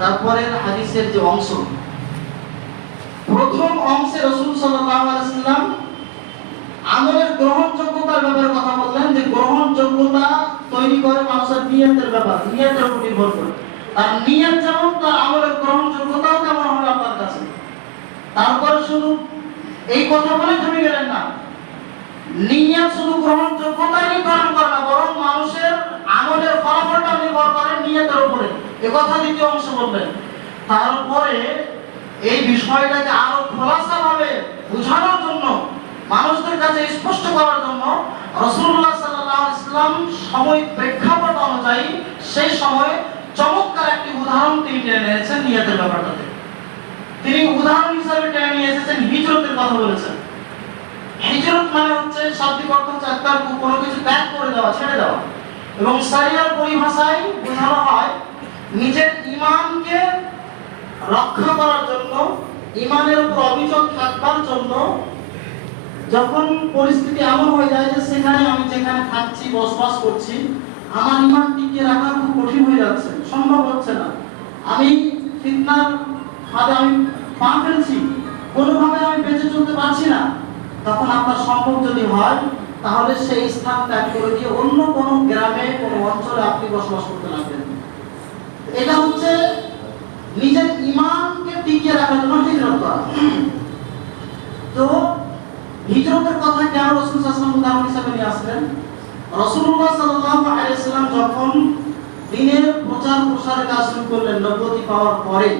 তারপরে হাদিসের যে অংশ, প্রথম অংশে রাসূল সাল্লাল্লাহু আলাইহি ওয়াসাল্লাম আমলের গ্রহণযোগ্যতার ব্যাপারে কথা বললেন, যে গ্রহণযোগ্যতা তৈরি করে মানুষের নিয়তের ব্যাপার, নিয়তের উপর নির্ভর করে। আর নিয়ত যেমন, তার আমলের গ্রহণযোগ্যতাও তেমন হবে আপনার কাছে। তারপরে শুধু এই কথা বলে থেমে গেলেন না, নিয়ত শুধু গ্রহণযোগ্যতাই নির্ধারণ করে না, বরং মানুষের আমলের ফলাফলটা নির্ভর করে নিয়তের উপরে। এ কথা দ্বিতীয় অংশ বললেন। তারপরে এই বিষয়টাকে আরো খোলাসাভাবে বোঝানোর জন্য, মানুষদের কাছে স্পষ্ট করার জন্য রাসূলুল্লাহ সাল্লাল্লাহু আলাইহি ওয়াসাল্লাম সময় প্রেক্ষাপট অনুযায়ী সেই সময়ে চমৎকার একটি উদাহরণ তিনি টেনে এনেছেন নিয়তের ব্যাপারটাতে। তিনি উদাহরণ হিসেবে টেনে নিয়ে এসেছেন হিজরতের কথা বলেছেন। হিজরত মানে হচ্ছে শাব্দিক অর্থ হচ্ছে একটা কোনো কিছু ত্যাগ করে দেওয়া, ছেড়ে দেওয়া, এবং শরীয়তের পরিভাষায় বোঝানো হয় নিজের ঈমানকে রক্ষা করার জন্য, ঈমানের উপর অবিচল থাকবার জন্য, যখন পরিস্থিতি এমন হয়ে যায় যে সেখানে আমি যেখানে থাকছি, বসবাস করছি, আমার ঈমান টিকিয়ে রাখা খুব কঠিন হয়ে যাচ্ছে, সম্ভব হচ্ছে না, আমি ফিতনার ফাঁদে আমি পা ফেলছি, কোনোভাবে আমি বেঁচে চলতে পারছি না, তখন আপনার সম্ভব যদি হয় তাহলে সেই স্থান ত্যাগ করে দিয়ে অন্য কোনো গ্রামে, কোনো অঞ্চলে আপনি বসবাস করতে লাগবেন। এটা হচ্ছে নিজের ঈমানকে টিকিয়ে রাখার জন্য হিজরত করা। তো হিজরতের কথা কেন রাসূল সাল্লাল্লাহু আলাইহি ওয়াসাল্লাম উদাহরণ হিসেবে নিয়ে আসলেন? রাসূলুল্লাহ সাল্লাল্লাহু আলাইহি ওয়াসাল্লাম যখন দ্বীনের প্রচার প্রসারের কাজ শুরু করলেন নবুয়তি পাওয়ার পরে,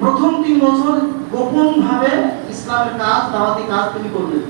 প্রথম 3 বছর গোপন ভাবে ইসলামের কাজ, দাওয়াতি কাজ তিনি করলেন।